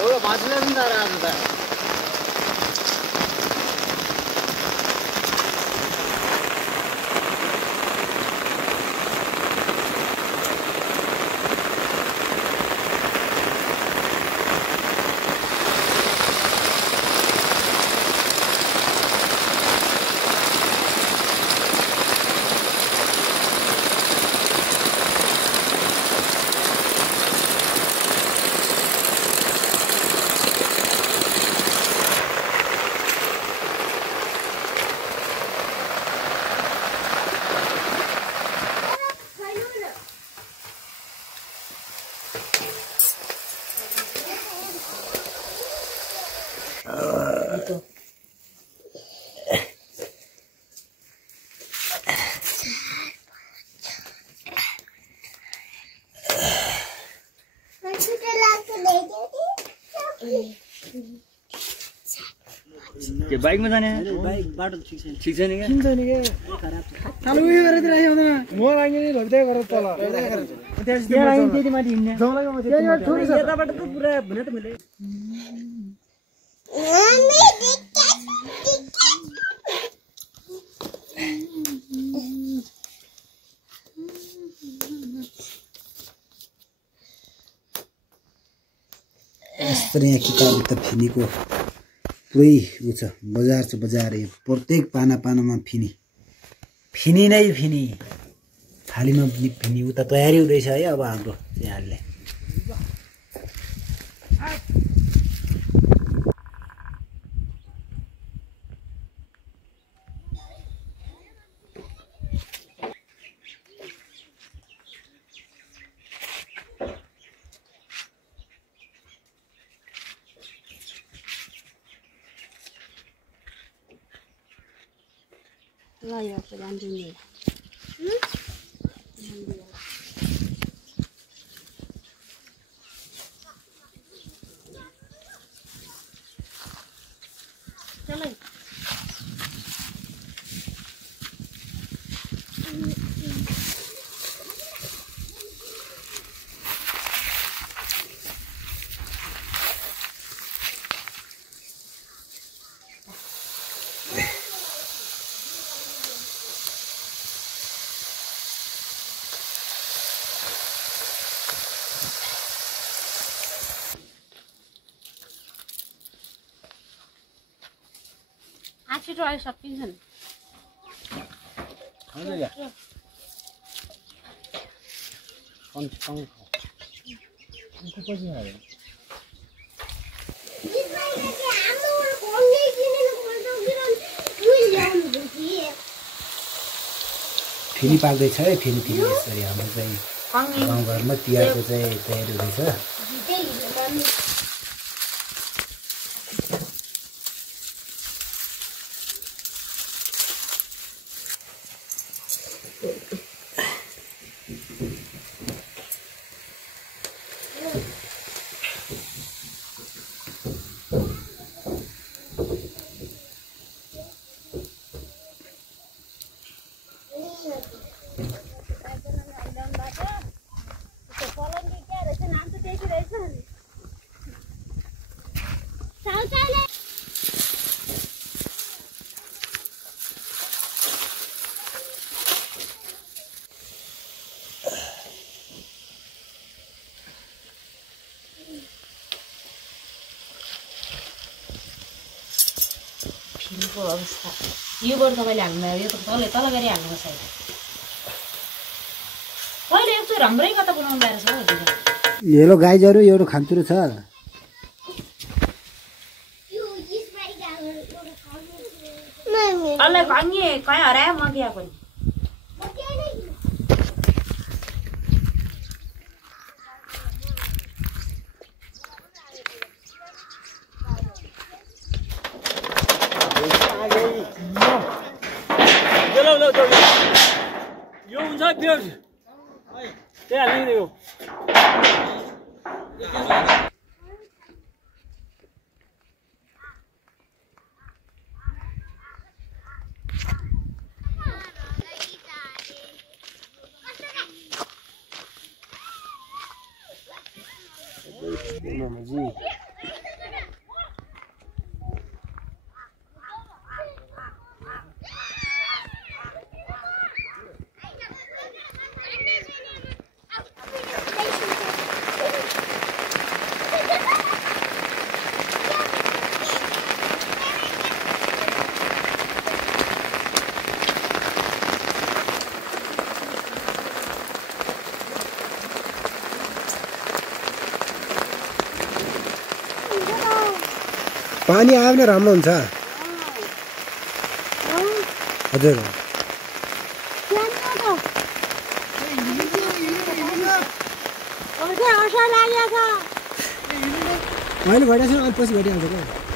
हो भाजले पनि त आज त के बाइकमा जाने बाइक बाटो ठीक छैन ठीक छैन के किन छैन के खराब छ चालु उयो गरेर राख्यो आउँदैन म लाग्ने नि लग्दै गरेर तल त्यहाँ लागि त्यति माथि हिँड्ने जौलाको माथि त्यहाँ ठुलो छ यताबाट त पुरा भने त मैले यस्तै यहाँ किताब त फिनीको पुरै उ छ बजार छ बजार प्रत्येक पाना पानामा फिनी नै फिनी थालीमा पनि फिनी उता तयारी हुँदैछ है अब हाम्रो यहाँले ल यो त जान्छु नि चल छिटो आइ सकिन्छ नि हजुर या कम पछि आयो फिनी पाक्दैछ है फिनी यसरी हाम्रो चाहिँ गाउँघरमा तिहारको चाहिँ तयारी हुँदैछ फिनीको अवस्था यो बर तपाईले हाल्नु यो त तल गरी हाल्नु सायद अहिले एक चोर हाम्रै कता बनाउनु ल्याएर छ हेलो गाइजहरु एउटा खान्चुरो छ अल्ले भाङ्गे कहाँ हरायो म क्या पनि यो हुन्छ प्योर त्यहाँ हाल्ने यो जी पानी आयो भने राम्रो हुन्छ हजुर अहिले भइरहेको छ अनि पछि भइहाल्छ क्या